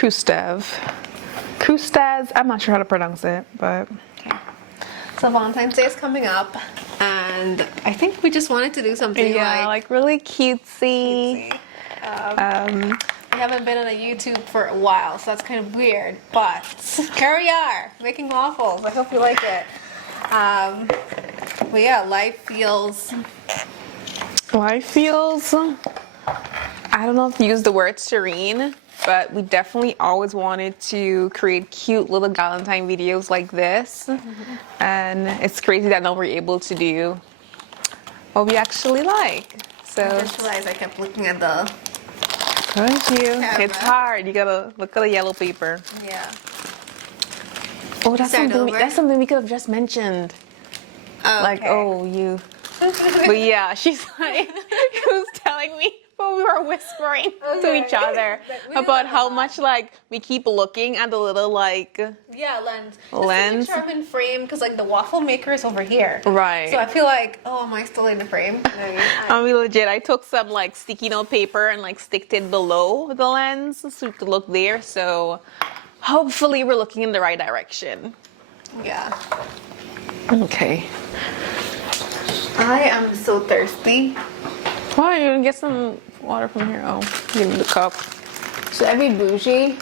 Kustaz. I'm not sure how to pronounce it, but okay. So Valentine's Day is coming up, and I think we just wanted to do something like really cutesy. We haven't been on a YouTube for a while, so that's kind of weird. But here we are, making waffles. I hope you like it. But yeah, life feels. I don't know if you use the word serene, but we definitely always wanted to create cute little Valentine videos like this. And it's crazy that now we're able to do what we actually like. So I just realized I kept looking at the. Thank you. Camera. It's hard. You gotta look at the yellow paper. Yeah. Oh, that's something we could have just mentioned. Okay. Like, oh, you. But yeah, she's like, she was telling me when we were whispering to each other about how much like we keep looking at the little like lens. Lens. Just to make sure I'm in frame, because like the waffle maker is over here. Right. So I feel like, oh, am I still in the frame? I mean, legit. I took some like sticky note paper and like sticked it below the lens so we could look there. So hopefully we're looking in the right direction. Yeah. Okay. I am so thirsty. Why you gonna get some water from here? Oh, give me the cup. Should I be bougie?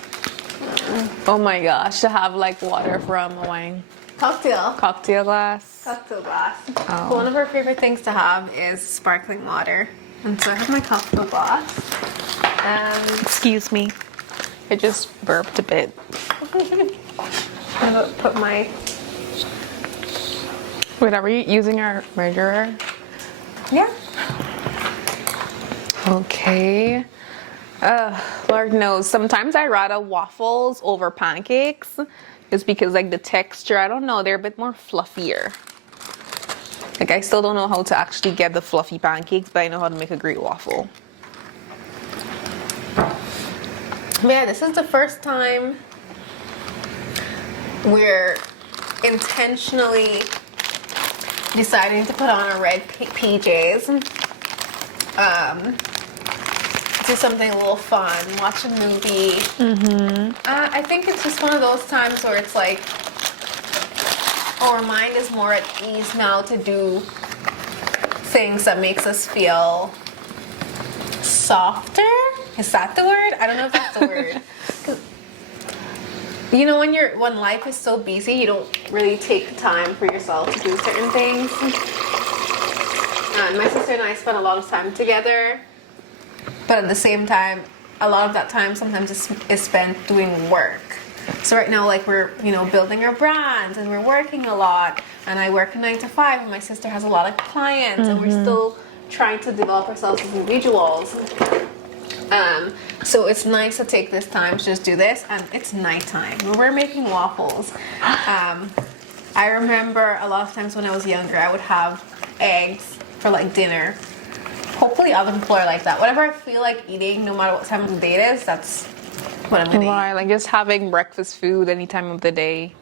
Oh my gosh, to have like water from a wine Cocktail glass. glass. Oh. So one of our favorite things to have is sparkling water. And so I have my cocktail glass. And Excuse me. I just burped a bit. I'm gonna put my. Wait, are we using our measurer? Yeah. Okay. Lord knows. Sometimes I rather waffles over pancakes, just because like the texture, I don't know, they're a bit more fluffier. Like I still don't know how to actually get the fluffy pancakes, but I know how to make a great waffle. Yeah, this is the first time we're intentionally deciding to put on our red PJs. Do something a little fun, watch a movie. I think it's just one of those times where it's like our mind is more at ease now to do things that makes us feel softer. Is that the word? I don't know if that's the word. 'Cause, you know, when life is so busy, you don't really take the time for yourself to do certain things. My sister and I spend a lot of time together, but at the same time, a lot of that time sometimes is spent doing work. So right now, like we're, building our brands and we're working a lot, and I work a 9 to 5, and my sister has a lot of clients, and we're still trying to develop ourselves as individuals. So it's nice to take this time to just do this, and it's nighttime. We're making waffles. I remember a lot of times when I was younger, I would have eggs for like dinner. Hopefully other people are like that. Whatever I feel like eating, no matter what time of the day it is, that's what I'm gonna eat. Like just having breakfast food any time of the day.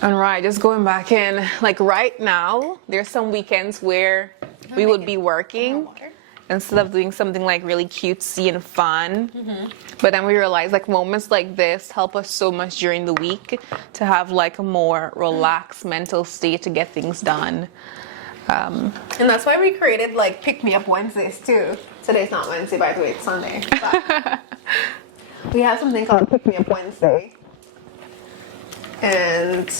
And just going back in, like right now, there's some weekends where we would be working instead of doing something like really cutesy and fun. But then we realized like moments like this help us so much during the week to have like a more relaxed mental state to get things done. And that's why we created like Pick Me Up Wednesdays too. Today's not Wednesday, by the way, it's Sunday. But we have something called Pick Me Up Wednesday. And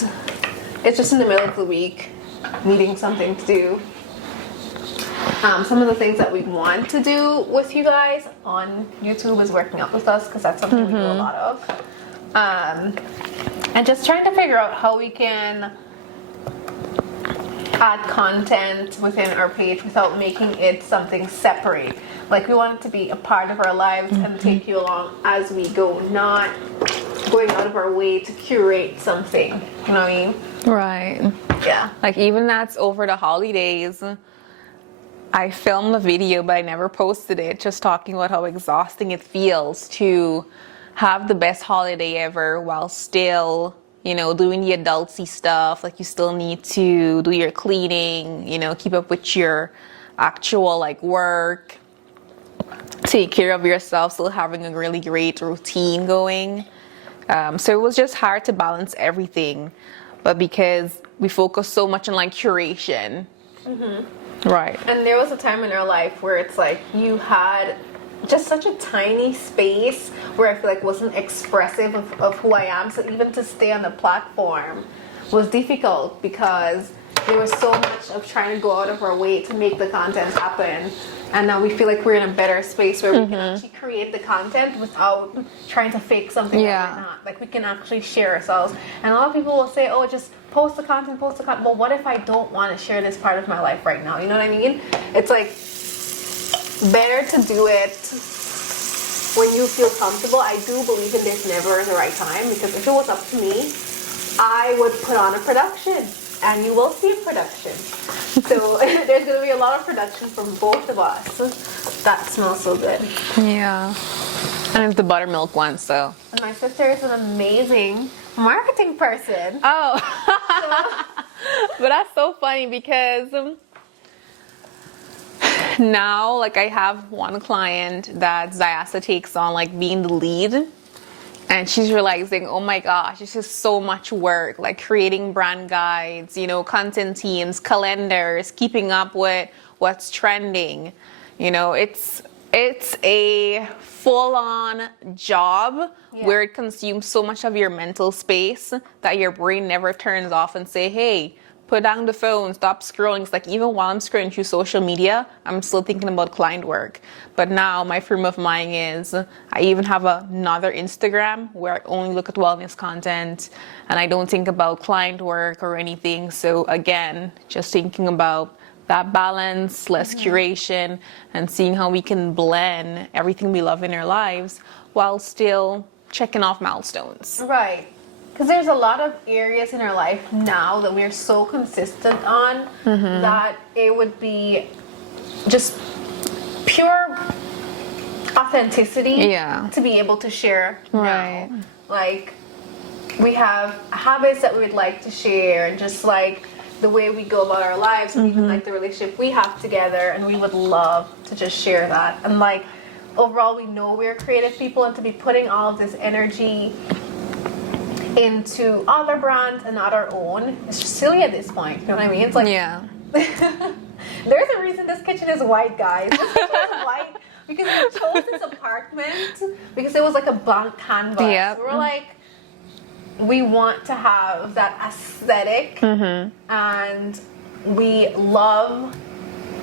it's just in the middle of the week, needing something to do. Some of the things that we want to do with you guys on YouTube is working out with us, because that's something we do a lot of. And just trying to figure out how we can add content within our page without making it something separate. Like we want it to be a part of our lives and take you along as we go, not going out of our way to curate something. You know what I mean? Right. Yeah. Like even that's over the holidays. I filmed a video, but I never posted it, just talking about how exhausting it feels to have the best holiday ever while still, doing the adulty stuff. Like you still need to do your cleaning, keep up with your actual like work. take care of yourself, still having a really great routine going. So it was just hard to balance everything, but because we focus so much on like curation. Right. And there was a time in our life where it's like you had just such a tiny space where I feel like wasn't expressive of who I am. So even to stay on the platform was difficult because there was so much of trying to go out of our way to make the content happen. And now we feel like we're in a better space where we can actually create the content without trying to fake something that we're not. Like we can actually share ourselves. And a lot of people will say, oh, just post the content, post the content. Well, what if I don't want to share this part of my life right now? You know what I mean? It's like better to do it when you feel comfortable. I do believe in there's never the right time, because if it was up to me, I would put on a production. And you will see a production. So there's going to be a lot of production from both of us. That smells so good. Yeah. And it's the buttermilk one, so. And my sister is an amazing marketing person. Oh. But that's so funny because now, like, I have one client that Zayasa takes on, like, being the lead. And she's realizing, oh my gosh, it's just so much work, like creating brand guides, you know, content teams, calendars, keeping up with what's trending. You know, it's a full-on job where it consumes so much of your mental space that your brain never turns off and say, hey, put down the phone, stop scrolling. It's like even while I'm scrolling through social media, I'm still thinking about client work. But now my frame of mind is I even have another Instagram where I only look at wellness content and I don't think about client work or anything. So again, just thinking about that balance, less curation, and seeing how we can blend everything we love in our lives while still checking off milestones. Right. Because there's a lot of areas in our life now that we're so consistent on that it would be just pure authenticity to be able to share now. Like, we have habits that we would like to share, and just like the way we go about our lives, and even like the relationship we have together, and we would love to just share that. And like, overall, we know we're creative people, and to be putting all of this energy into other brands and not our own, it's just silly at this point. You know what I mean? It's like, there's a reason this kitchen is white, guys. This kitchen is white because we chose this apartment because it was like a blank canvas. We're like, we want to have that aesthetic, and we love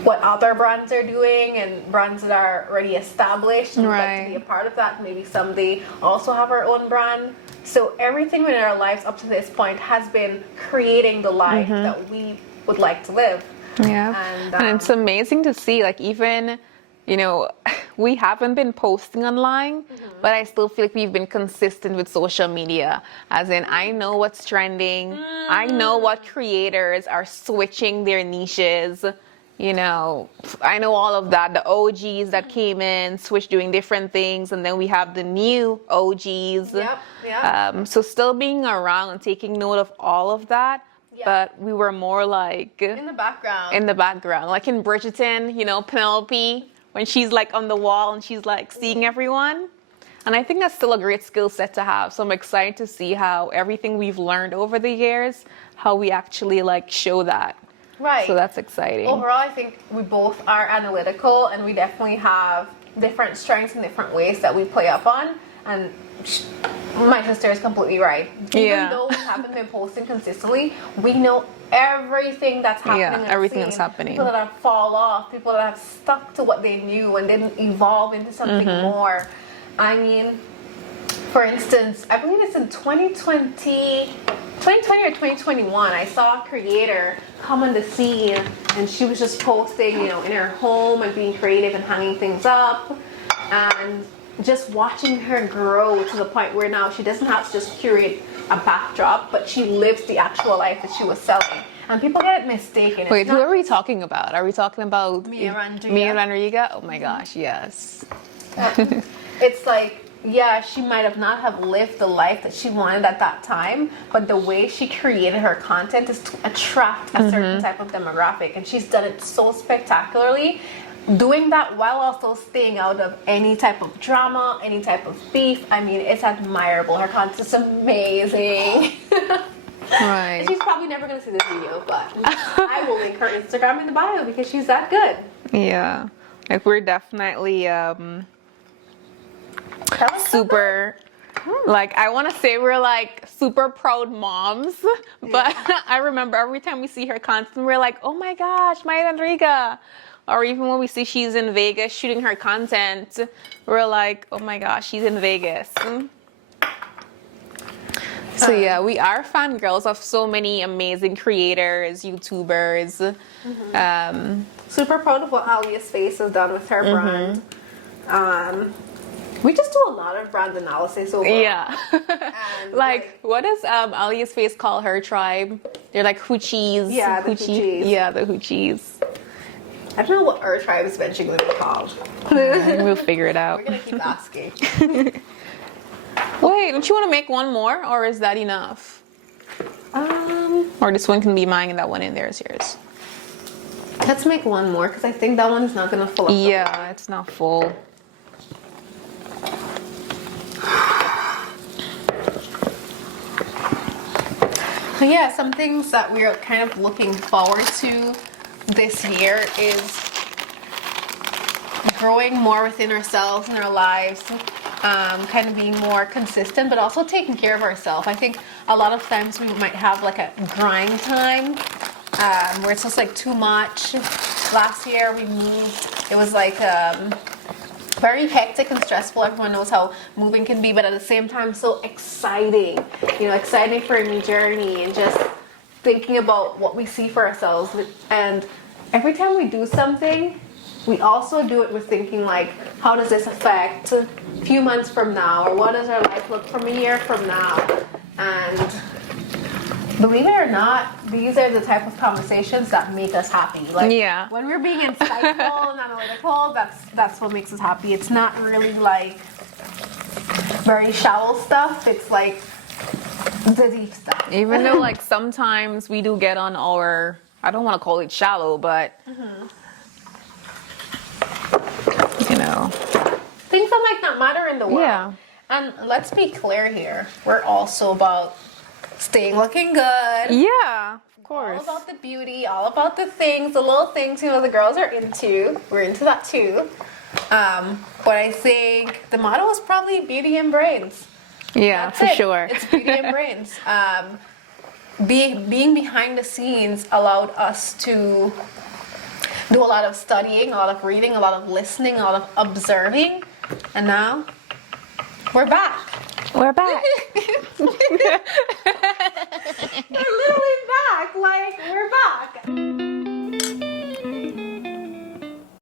what other brands are doing and brands that are already established, and we'd like to be a part of that. Maybe someday also have our own brand. So everything in our lives up to this point has been creating the life that we would like to live. And it's amazing to see, like, even, you know, we haven't been posting online, but I still feel like we've been consistent with social media. As in, I know what's trending. I know what creators are switching their niches. You know, I know all of that. The OGs that came in, switched, doing different things, and then we have the new OGs. So still being around and taking note of all of that, but we were more like in the background. Like in Bridgerton, you know, Penelope, when she's like on the wall and she's like seeing everyone. And I think that's still a great skill set to have. So I'm excited to see how everything we've learned over the years, how we actually like show that. Right. So that's exciting. Overall, I think we both are analytical, and we definitely have different strengths and different ways that we play up on. And my sister is completely right. Even though we haven't been posting consistently, we know everything that's happening. Everything that's happening. People that have fall off, people that have stuck to what they knew and didn't evolve into something more. I mean, for instance, I believe it's in 2020 or 2021, I saw a creator come on the scene, and she was just posting, you know, in her home and being creative and hanging things up, and just watching her grow to the point where now she doesn't have to just curate a backdrop, but she lives the actual life that she was selling. And people get it mistaken. Wait, who are we talking about? Are we talking about Mia Rodriguez? Oh my gosh, yes. It's like, yeah, she might have not have lived the life that she wanted at that time, but the way she created her content is to attract a certain type of demographic, and she's done it so spectacularly. doing that while also staying out of any type of drama, any type of beef. I mean, it's admirable. Her content's amazing. Right. She's probably never gonna see this video, but I will link her Instagram in the bio because she's that good. Yeah. Like we're definitely super, like I want to say we're like super proud moms, but I remember every time we see her content, we're like, oh my gosh, Maya Enriga. Or even when we see she's in Vegas shooting her content, we're like, oh my gosh, she's in Vegas. So yeah, we are fangirls of so many amazing creators, YouTubers. Super proud of what Alia's Face has done with her brand. We just do a lot of brand analysis overall. Yeah. And like, what does Alia's Face call her tribe? They're like hoochies. Yeah, the hoochies. Yeah, the hoochies. I don't know what our tribe is eventually going to be called. We'll figure it out. We're going to keep asking. Wait, don't you want to make one more, or is that enough? Or this one can be mine and that one in there is yours. Let's make one more because I think that one is not going to fill up. Yeah, it's not full. So yeah, some things that we're kind of looking forward to this year is growing more within ourselves and our lives, kind of being more consistent, but also taking care of ourselves. I think a lot of times we might have like a grind time where it's just like too much. Last year we moved, it was like very hectic and stressful. Everyone knows how moving can be, but at the same time so exciting. You know, exciting for a new journey and just thinking about what we see for ourselves. And every time we do something, we also do it with thinking like, how does this affect a few months from now, or what does our life look from a year from now? And believe it or not, these are the type of conversations that make us happy. Like when we're being insightful and analytical, that's what makes us happy. It's not really like very shallow stuff. It's like the deep stuff. Even though like sometimes we do get on our, I don't want to call it shallow, but you know, things that might not matter in the world. Yeah. And let's be clear here. We're also about staying looking good. Yeah, of course. All about the beauty, all about the things, the little things, you know, the girls are into. We're into that too. But I think the motto is probably beauty and brains. Yeah, That's for it. sure. It's beauty and brains. Being behind the scenes allowed us to do a lot of studying, a lot of reading, a lot of listening, a lot of observing. And now we're back. We're back.